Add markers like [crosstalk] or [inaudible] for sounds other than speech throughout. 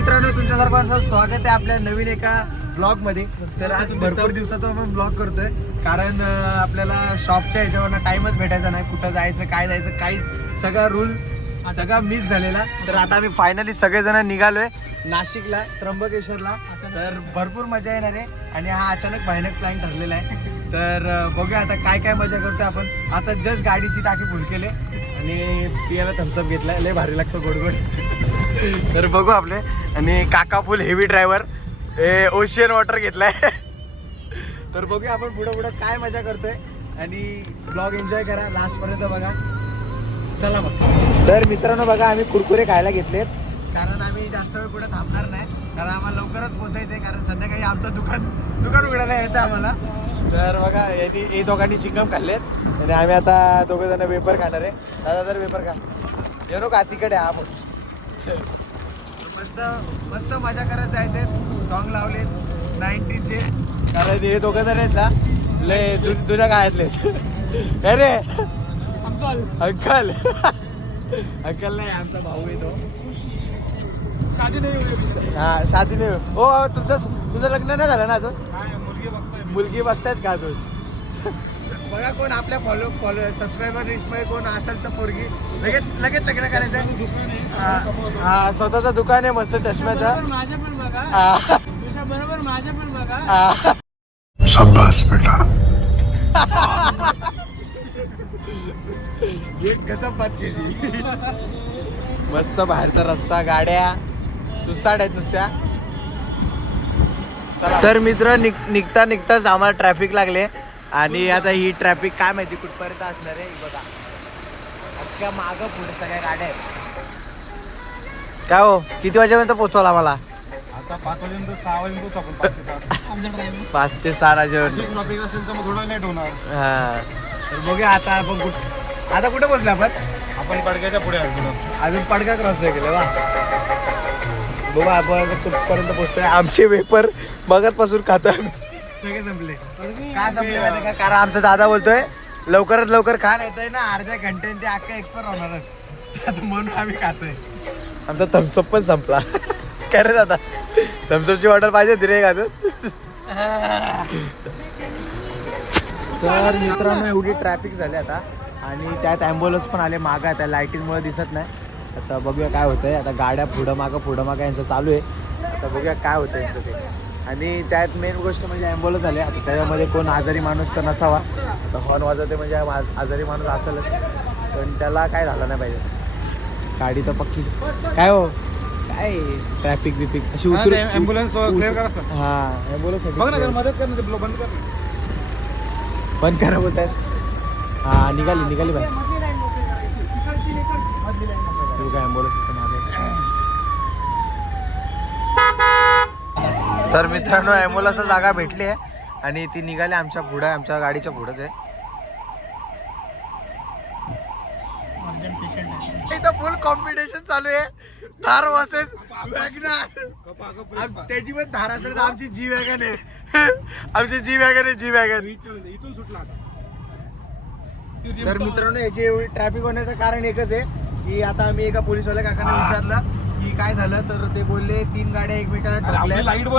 मित्रांनो तुमच्या सर्वांचं स्वागत आहे आपल्या नवीन एका ब्लॉगमध्ये तर आज भरपूर दिवसातून आपण ब्लॉग करतोय. कारण आपल्याला शॉपच्या ह्याच्यावर टाइमच भेटायचा नाही. कुठं जायचं काय जायचं काहीच सगळा रूल सगळा मिस झालेला. तर आता आम्ही फायनली सगळेजण निघालोय नाशिकला त्र्यंबकेश्वरला. तर भरपूर मजा येणार आहे. आणि हा अचानक भयानक प्लॅन ठरलेला आहे. तर बघूया आता काय काय मजा करतोय आपण. आता जस्ट गाडीची टाकी फुल केले. आणि पियाला थम्सअप घेतलाय. लय भारी लागतो गोड गोड तर बघू आपले. आणि काका फुल हेवी ड्रायव्हर हे ओशियन वॉटर घेतलाय. तर बघूया आपण पुढं पुढं काय मजा करतोय. आणि ब्लॉग एन्जॉय करा. लास्ट पर्यंत बघा. चला मग. तर मित्रांनो बघा आम्ही कुरकुरे खायला घेतलेत. कारण आम्ही जास्त वेळ पुढे थांबणार नाही. कारण आम्हाला लवकरच पोहोचायचं आहे कारण संध्याकाळी आमचं दुकान दुकान उघडायला यायचं आम्हाला. तर बघा यांनी हे दोघांनी चिंगम खाल्लेत. आणि आम्ही आता दोघं जण वेपर खाणार आहे. दादा तर वेपर खा. येऊ का तिकडे हा आपण मस्त मस्त मजा करत जायचे. सॉन्ग लावले नाईन्टीचे कारण हे दोघं जण आहेत ना लय जुन्या काळातले. काय रे? अंकल. अंकल. अंकल नाही आमचा भाऊ येतो हा शादी नाही हो तुमचं तुझं लग्न नाही झालं ना अजून? मुलगी बघतायत का अजून? बघा कोण आपल्या फॉलो फॉलो सबस्क्रायबर लिस्टमध्ये कोण असेल तर पोरगी. लगेच लगेच लग्न करायचं हा हा, स्वतःचं दुकान आहे मस्त चष्म्याचं. माझ्या पण बघा. तुझ्या बरोबर माझ्या पण बघा. शाबाश बेटा. एक गजब बात केली. मस्त बाहेरचा रस्ता गाड्या. सुसाट आहेत नुसत्या. तर मित्र निघ- निघता निघताच आम्हाला ट्रॅफिक लागले. आणि आता ही ट्रॅफिक काय माहिती कुठपर्यंत असणार आहे? बघा. अख्ख्या मागं पुढे सगळ्या गाड्या आहेत. काय हो? किती वाजेपर्यंत पोहोचवाल आम्हाला? आता पाच वाजेपर्यंत सहा वाजेपर्यंत आपण पाच ते [laughs] पाच सहा वाजेवर ट्रॉफिक असेल तर मग थोडं लेट होणार. हा. तर बघूया आता आपण कुठ आता कुठे पोहोचलो आपण? आपण पडक्याच्या पुढे अजून पडका क्रॉस नाही केलं वा. बघू आपण कुठपर्यंत पोहोचतोय. आमचे वेपर बघत पासून खातोय आम्ही. सगळे संपले. काय संपले माहिती का? कारण आमचा दादा बोलतोय लवकरात लवकर खा नाही ना अर्ध्या घंट्याने ते अख्खा एक्सपायर होणार म्हणून आम्ही खातोय. आमचा थम्सअप पण संपला. काय रे दादा? थम्सअपची ऑर्डर पाहिजे होती रे का तर मित्रांनो एवढी ट्रॅफिक झाली आता. आणि त्यात ॲम्ब्युलन्स पण आले मागं. आता लाईटिंगमुळे दिसत नाही. आता बघूया काय होतंय. आता गाड्या पुढं मागं पुढं मागं यांचं चालू आहे. आता बघूया काय होतं यांचं ते. आणि त्यात मेन गोष्ट म्हणजे ॲम्ब्युलन्स आले आता त्याच्यामध्ये कोण आजारी माणूस तर नसावा. आता हॉर्न वाजवते म्हणजे आजारी माणूस असेलच. पण त्याला काय झालं नाही पाहिजे. गाडी तर पक्की. काय हो? काय? ट्रॅफिक बिफिक. अशी उतरू ॲम्ब्युलन्स हा ॲम्ब्युलन्स ना मदत कर बंद कर. बंद करा बोलतात. हा निघाली निघाली बाई. तू काय ॲम्ब्युलन्स तर मित्रांनो ॲम्ब्युलन्स जागा भेटली आहे. आणि ती निघाली आमच्या पुढं आमच्या गाडीच्या पुढंच आहे. इथं फुल कॉम्पिटिशन चालू आहे. Thar versus WagonR. त्याची पण धार असेल तर आमची जी वॅगन आहे. [laughs] आमची जी वॅगन आहे जी वॅगन इथून सुटला. तर मित्रांनो याची एवढी ट्रॅफिक होण्याचं कारण एकच आहे की आता आम्ही एका पोलीसवाल्या काकांना विचारलं काय झालं तर ते बोलले तीन गाड्या एकमेकांना.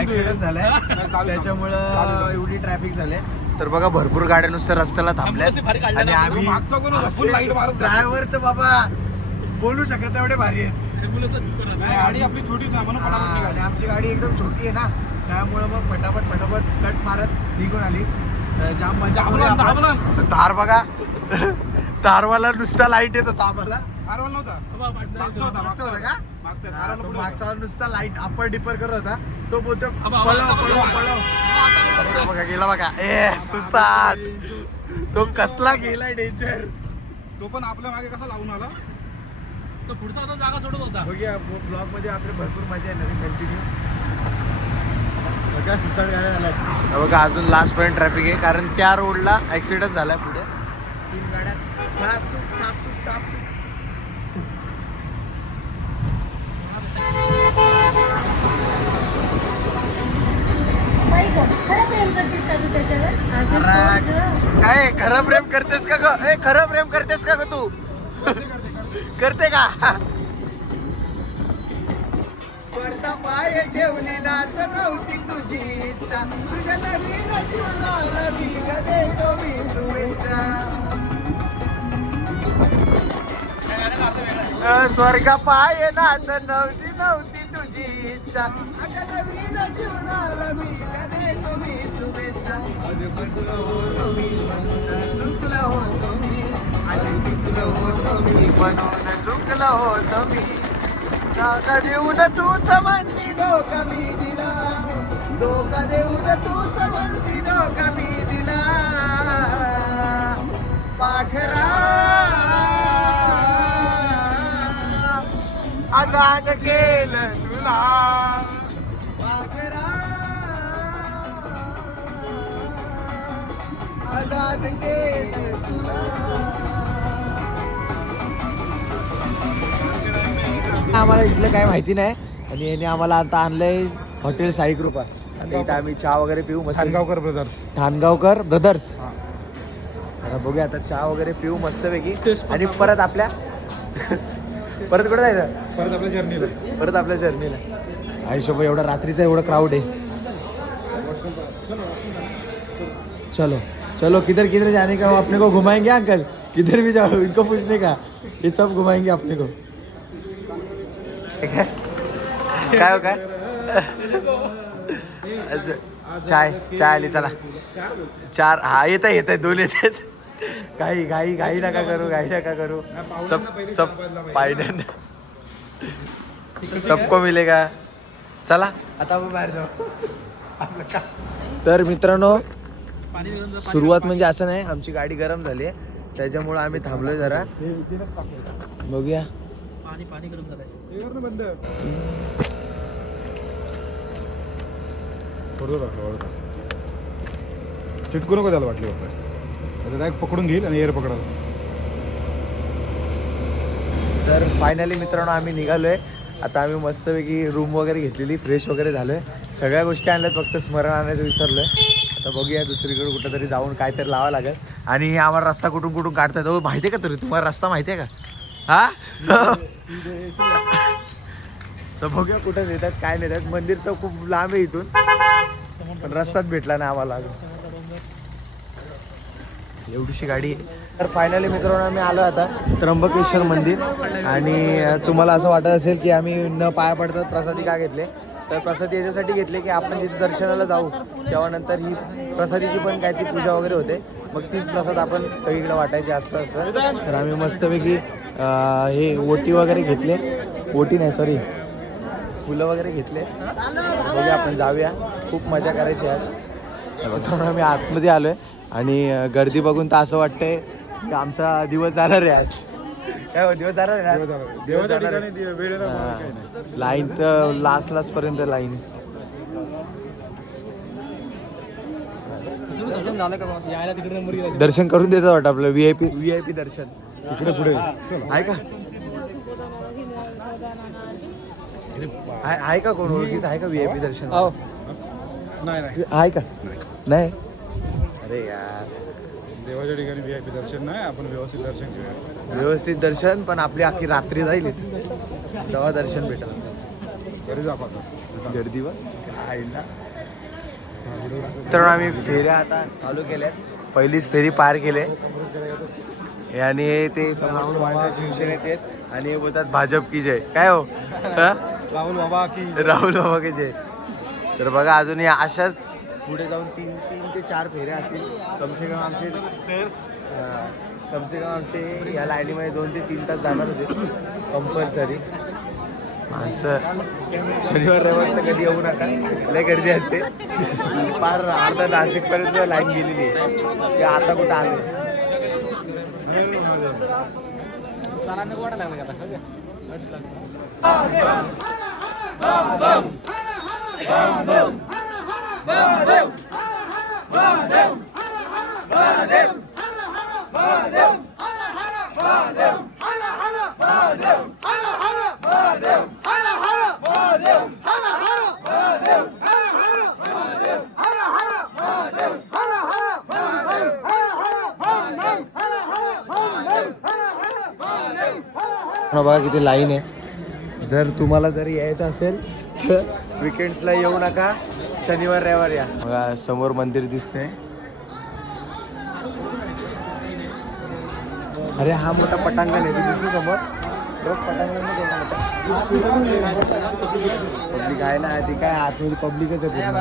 ऍक्सिडेंट झालाय त्याच्यामुळं. एवढी ट्रॅफिक झाले तर बघा भरपूर गाड्या नुसत्या रस्त्याला थांबल्यात काढल्या आणि. आम्ही. ड्रायव्हर तर बाबा बोलू शकत एवढे भारी आहेत गाडी आपली छोटी पटापट आणि. आमची गाडी एकदम छोटी आहे ना त्यामुळे मग फटाफट फटाफट कट मारत निघून आली तर जाम मजा. तार बघा तारवाला नुसता लाइट येत होता आम्हाला कारवाल नव्हता मागचा होता मागचा का? तो नुसता लाइट अप्पर डिपर करत होता. तो बोलतो पळव पळव. पळव. बघा गेला बघा. ए सुसाट. तो कसला गेला डेंजर तो पण आपल्या मागे कसा लावून आला? तो पुढचा होता जागा सोडत होता. बघूया ब्लॉगमध्ये आपले भरपूर मजा येणार आहे कंटिन्यू सगळ्या सुसाट गाड्या झाल्या बघा अजून लास्ट पर्यंत ट्रॅफिक आहे कारण त्या रोडला ऍक्सिडेंट झालाय पुढे. तीन गाड्या त्याच्यावर. काय खरं प्रेम करतेस का ग? ए खरं प्रेम करतेस का ग तू? [laughs] करते का? पाय नात नव्हती तुझी इच्छा. तुझ्या नवीन जीवनाला मी ग देतो मी शुभेच्छा स्वर्ग पाय नात नव्हती नव्हती तुझी इच्छा अगं नवीन जीवनाला मी ग देतो मी शुभेच्छा. अगं चुकलो होतो मी म्हणून चुकलो होतो मी आणि चुकलो होतो मी म्हणून चुकलो होतो मी धोका देऊन तूच म्हणती धोका मी दिला. धोका देऊन तूच म्हणती धोका मी दिला. पाखरा. आजाद केलं केलं तुला. आम्हाला इथलं काय माहिती नाही. आणि याने आम्हाला आता आणलंय हॉटेल साई कृपा आता इथं आम्ही चहा वगैरे पिऊ मस्त खानगावकर ब्रदर्स ठाणगावकर ब्रदर्स. आता बघूया आता चहा वगैरे पिऊ मस्तपैकी. आणि परत आपल्या परत कुठे जायचं? परत आपल्या जर्नीला. परत आपल्या जर्नीला. आयुष्यभर एवढा रात्रीचा एवढा क्राऊड आहे. चलो चलो किधर किधर जाने का? वो अपने को घुमाएंगे अंकल किधर भी जाओ इनको पूछने का? ये सब घुमाएंगे अपने को. काय हो काय? [laughs] असं चाय चाय आली चला. चार हा येत आहे येत आहे दोन येत आहेत काही घाई घाई नका करू घाई नका करू. सब सब पायदन सबको मिलेगा. चला. आता आपण बाहेर जाऊ. तर मित्रांनो सुरुवात म्हणजे असं नाही आमची गाडी गरम झाली आहे. त्याच्यामुळे आम्ही थांबलोय जरा. बघूया. पाणी पाणी गरम झालंय. बंद. चिटकू नको त्याला वाटली होतं आता डायरेक्ट पकडून घेईल आणि एअर पकडा तर फायनली मित्रांनो आम्ही निघालोय. आता आम्ही मस्तपैकी रूम वगैरे घेतलेली फ्रेश वगैरे झालोय. सगळ्या गोष्टी आणल्यात फक्त स्मरण आणायचं विसरलोय. आता बघूया दुसरीकडे कुठेतरी जाऊन काहीतरी लावा लागेल. आणि आम्हाला रस्ता कुठून कुठून काढतात हो माहिती आहे का तरी तुम्हाला रस्ता माहिती आहे का? हा? [laughs] तर बघूया कुठं नेतात काय नेतात. मंदिर तर खूप लांब आहे इथून. पण रस्ताच भेटला नाही आम्हाला अजून. एवढीशी गाडी आहे. तर फायनली मित्रांनो आम्ही आलो आता त्र्यंबकेश्वर मंदिर. आणि तुम्हाला असं वाटत असेल की आम्ही न पाया पडतात प्रसादी का घेतले? तर प्रसादी याच्यासाठी घेतले की आपण जिथे दर्शनाला जाऊ तेव्हा नंतर ही प्रसादीची पण काय ती पूजा वगैरे होते. मग तीच प्रसाद आपण सगळीकडे वाटायची असतं असं. तर आम्ही मस्तपैकी हे ओटी वगैरे घेतले. ओटी नाही सॉरी फुलं वगैरे घेतले. बघूया आपण जाऊया. खूप मजा करायची आज. आम्ही आतमध्ये आलोय. आणि गर्दी बघून तर असं वाटतंय की आमचा दिवस जाणार आहे आज. काय हो, दिवस जाणार आहे आज? दिवस देवाच्या जाणार ठिकाणी आहे. दे- वेळेला बोलायला काही नाही. लाईन तर लास्ट लास्ट पर्यंत लाईन. दर्शन झालं का बॉस यायला तिकडे नंबर गेला. दर्शन करून देतात वाटतं आपलं V I P V I P दर्शन. तिकडे पुढे. चला आहे का? आहे आहे का कोण? ओळखीचं आहे का व्ही आय पी दर्शन? नाही नाही. आहे का? नाही? अरे यार. देवाच्या ठिकाणी व्ही आय पी दर्शन नाही आपण व्यवस्थित दर्शन घेऊया. व्यवस्थित दर्शन पण आपली अख्खी रात्री जाईल इथे. तेव्हा दर्शन भेटेल. घरी जा गर्दीवर तर आम्ही फेऱ्या आता चालू केल्या पहिलीच फेरी पार केले. आणि ते समोर माणसं शिवसेनेत आहेत. आणि हे बोलतात भाजप की जय. काय हो? [laughs] हा? राहुल बाबा की राहुल बाबा की जय. तर बघा अजून या अशाच पुढे जाऊन तीन तीन ते चार फेऱ्या असतील कमसे कम आमचे कमसे कम आमचे या लाईनीमध्ये दोन ते तीन तास जाणारच होते कंपल्सरी माणसं शनिवार रविवार तर कधी येऊ नका लय गर्दी असते फार अर्धा नाशिकपर्यंत लाईन गेलेली आहे ते आता कुठं आले लागला बघा किती लाईन आहे. जर तुम्हाला जर यायचं असेल तर विकेंड्सला येऊ नका. शनिवार रविवार या. बघा समोर मंदिर दिसतंय. अरे हा मोठा पटांगण आहे. तू दिसतो समोर. तो पटांगण पब्लिक आहे ना ती काय आतमध्ये पब्लिकच आहे पूर्ण.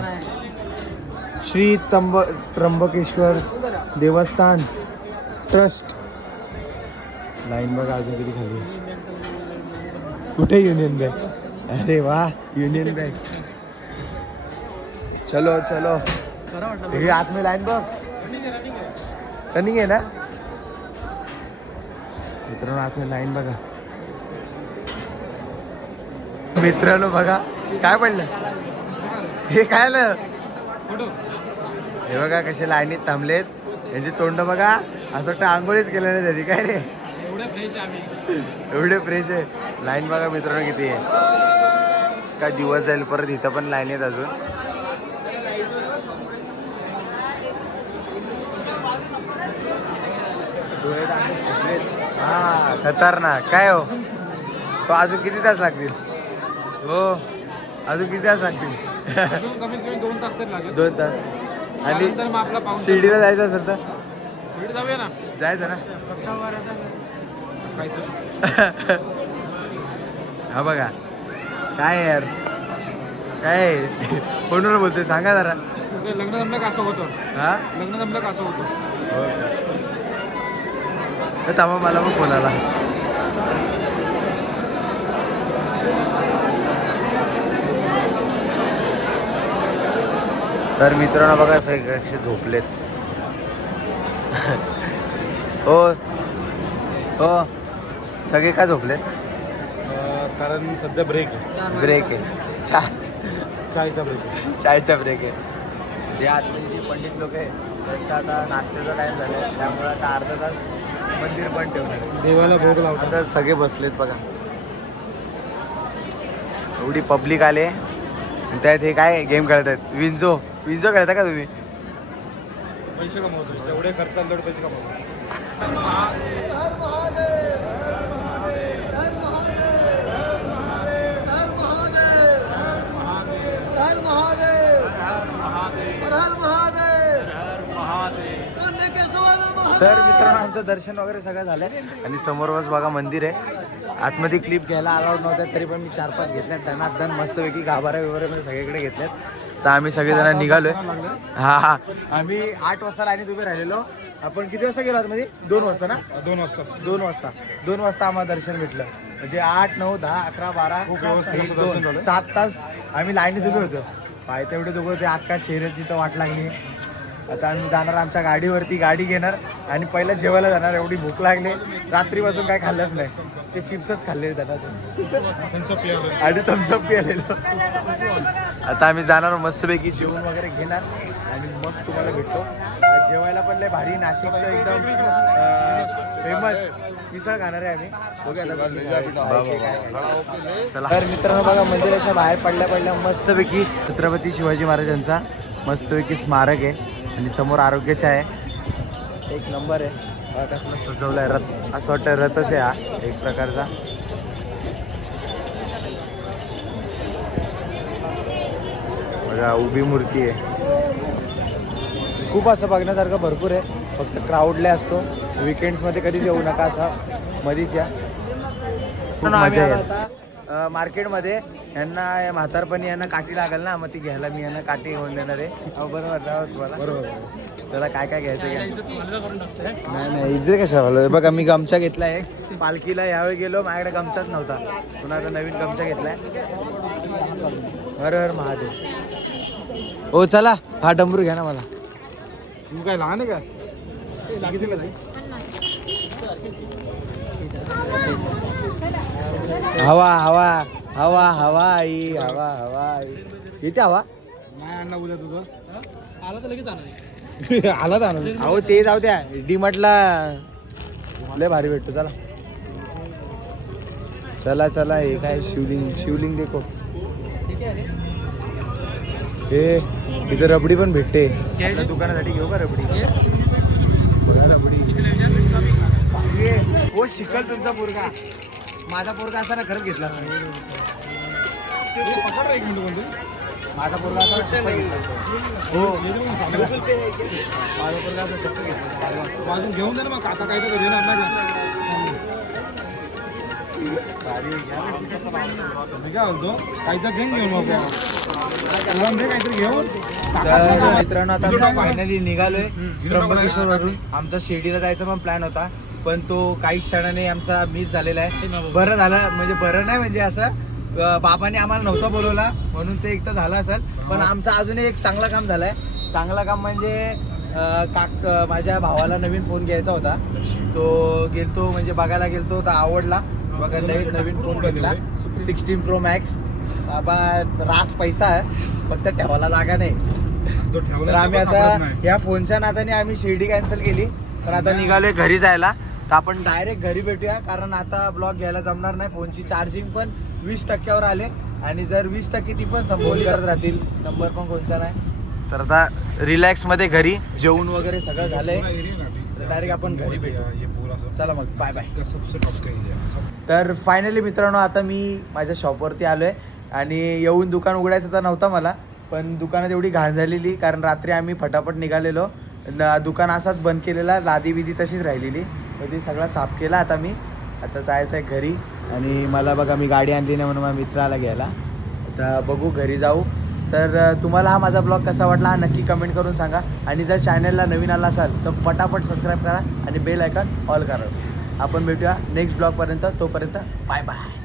श्री तंब त्र्यंबकेश्वर देवस्थान ट्रस्ट. लाईन बघा अजून किती खाली. कुठे युनियन बँक अरे वा युनियन बँक चलो चलो. हे आतमध्ये लाईन बघ. रनिंग आहे ना? मित्रांनो आतमध्ये लाईन बघा. मित्रांनो बघा. काय पडलं? हे काय आलं? हे बघा कसे लाईनीत थांबलेत. यांची तोंड बघा. असं वाटतं आंघोळीच केलं नाही तरी काय रे? एवढे फ्रेश आहे. लाईन बघा मित्रांनो किती आहे. काय दिवस जाईल परत इथं पण लाईन आहेत अजून. हा खतरनाक. काय हो? तो अजून किती तास लागतील? हो अजून किती तास लागतील? अजून कमीत कमी दोन तास तरी लागेल. दोन तास. आणि शिर्डीला जायचं असेल तर? स्पीड जाऊया ना. जायचं ना? [laughs] हा बघा. काय यार? काय? आहे? फोनवर बोलतोय सांगा जरा. लग्न जमलं का असं होतं? हा? लग्न जमलं का असं होतं? हो थांबा मला पण फोन आला. तर मित्रांनो बघा सगळे कसे झोपलेत. हो. हो. सगळे का झोपलेत? कारण सध्या ब्रेक आहे. ब्रेक आहे. चा चायचा ब्रेक आहे. चायचा ब्रेक आहे. जे आतमध्ये जे पंडित लोक आहे त्यांचा आता नाश्त्याचा टाइम झाला आहे त्यामुळे आता अर्धा तास मंदिर पण ठेवणार आहे. देवाला भोग लावतात. आता सगळे बसलेत बघा. एवढी पब्लिक आले. आणि त्यात हे काय गेम खेळत आहेत विंजो. विंजो खेळता का तुम्ही? पैसे कमवतो. जेवढे खर्च आले तेवढे पैसे कमवतो. तर मित्रांनो आमचं दर्शन वगैरे सगळं झालंय. आणि समोरच बघा मंदिर आहे. आतमध्ये क्लिप घ्यायला अलाउड नव्हत्या तरी पण मी चार पाच घेतल्यात. त्यांना दन मस्तपैकी गाभारा वगैरे सगळीकडे घेतल्यात. तर आम्ही सगळेजण निघालोय. हा हा. आम्ही आठ वाजता लाईनीत उभे राहिलेलो. आपण किती वाजता गेलो आतमध्ये? दोन वाजता ना? दोन वाजता. दोन वाजता. दोन वाजता आम्हाला दर्शन भेटलं. म्हणजे आठ नऊ दहा अकरा बारा झालं. सात तास आम्ही लाईनीत उभे होतो. पाय तेवढे दोघं ते अख्खा चेहऱ्याची तर वाट लागली. आता आम्ही जाणार आमच्या गाडीवरती गाडी घेणार आणि पहिलं जेवायला जाणार एवढी भूक लागली. रात्रीपासून काय खाल्लंच नाही. ते चिप्सच खाल्ले आणि थम्सअप केलेलं आता आम्ही जाणार मस्तपैकी जेवण वगैरे घेणार आणि मग तुम्हाला भेटतो. जेवायला पण लय भारी नाशिकचं एकदम फेमस मिसळ खाणार आहे आम्ही. चला. तर मित्रांनो बघा मंदिराच्या बाहेर पडल्या पडल्या मस्तपैकी छत्रपती शिवाजी महाराजांचा मस्तपैकी स्मारक आहे. आणि समोर आरोग्याचं आहे. एक नंबर आहे. सजवलं आहे रथ. असं वाटतं रथच आहे हा एक प्रकारचा. बघा उभी मूर्ती आहे. खूप असं बघण्यासारखं भरपूर आहे. फक्त क्राऊडले असतो. विकेंड्समध्ये कधीच येऊ नका असा. मधीच या. मार्केटमध्ये यांना या म्हातारपणी यांना काठी लागेल ना मग ती घ्यायला मी यांना काठी घेऊन देणार आहे. अहो, बरोबर ना तुम्हाला. बरोबर त्याला काय काय घ्यायचं घ्या. नाही नाही इथे कशा बघा मी गमछा घेतला आहे पालखीला यावेळी गेलो माझ्याकडे गमछाच नव्हता. पुन्हा आता नवीन गमछा घेतलाय. हर हर महादेव. हो चला हा डमरू घ्या ना मला. तू काय लहान आहे का? हवा हवा. हवा हवा आई हवा हवा आई इथे हवा? नाही आणला उद्या तुझं. आला तर लगेच आणा. [laughs] आला तर आणून अहो ते जाऊ द्या. डीमार्टला लय भारी भेटतो चला. चला चला हे काय शिवलिंग शिवलिंग देखो. हे इथं रबडी पण भेटते. दुकानासाठी घेऊ का रबडी? बघा रबडी. ये, हो शिकल तुमचा पोरगा. माझा पोरगा असा ना खरंच घेतला माझा पोरगा असा हो माझा पोरगा बाजून घेऊन दे ना मग काका काय तर घेणार नाही मी काय बोलतो काहीतरी घेऊन घेऊन मग काहीतरी घेऊन तर मित्रांनो आता फायनली निघालोय त्र्यंबकेश्वर वरून. आमचा शिर्डीला जायचा पण प्लॅन होता पण तो काही क्षणाने आमचा मिस झालेला आहे. बरं झालं म्हणजे बरं नाही म्हणजे असं बाबाने आम्हाला नव्हता बोलवला म्हणून ते एकटं झालं असेल. पण आमचं अजूनही एक चांगलं काम झालंय. चांगलं काम म्हणजे काक माझ्या भावाला नवीन फोन घ्यायचा होता. तो गेलतो म्हणजे बघायला गेलतो तर आवडला. बघा नवीन नवीन फोन भेटला सिक्स्टीन प्रो मॅक्स. बाबा रास पैसा आहे फक्त ठेवायला जागा नाही. तो तर आम्ही आता या फोनच्या नादाने आम्ही शिर्डी कॅन्सल केली. तर आता निघालोय घरी जायला. तर आपण डायरेक्ट घरी भेटूया कारण आता ब्लॉग घ्यायला जमणार नाही. फोनची चार्जिंग पण वीस टक्क्यावर आले आणि जर वीस टक्के ती पण संपवली करत राहतील नंबर पण कोणचा नाही. तर आता रिलॅक्समध्ये घरी जेवण वगैरे सगळं झालंय. तर डायरेक्ट आपण घरी भेटू. चला मग बाय बाय तर फायनली मित्रांनो आता मी माझ्या शॉपवरती आलो आहे आणि येऊन दुकान उघडायचं तर नव्हतं मला पण दुकानात एवढी घाण झालेली कारण रात्री आम्ही फटाफट निघालेलो. दुकान असाच बंद केलेला लादी बिदी तशीच राहिलेली. तर ती सगळा साफ केला आता मी. आता जायचं आहे घरी. आणि मला बघा मी गाडी आणली नाही म्हणून माझ्या मित्राला घ्यायला. आता बघू घरी जाऊ. तर तुम्हाला हा माझा ब्लॉग कसा वाटला हा नक्की कमेंट करून सांगा. आणि जर चॅनलला नवीन आला असाल तर फटाफट सबस्क्राईब करा आणि बेल आयकॉन ऑल करा. आपण भेटूया नेक्स्ट ब्लॉगपर्यंत. तोपर्यंत बाय बाय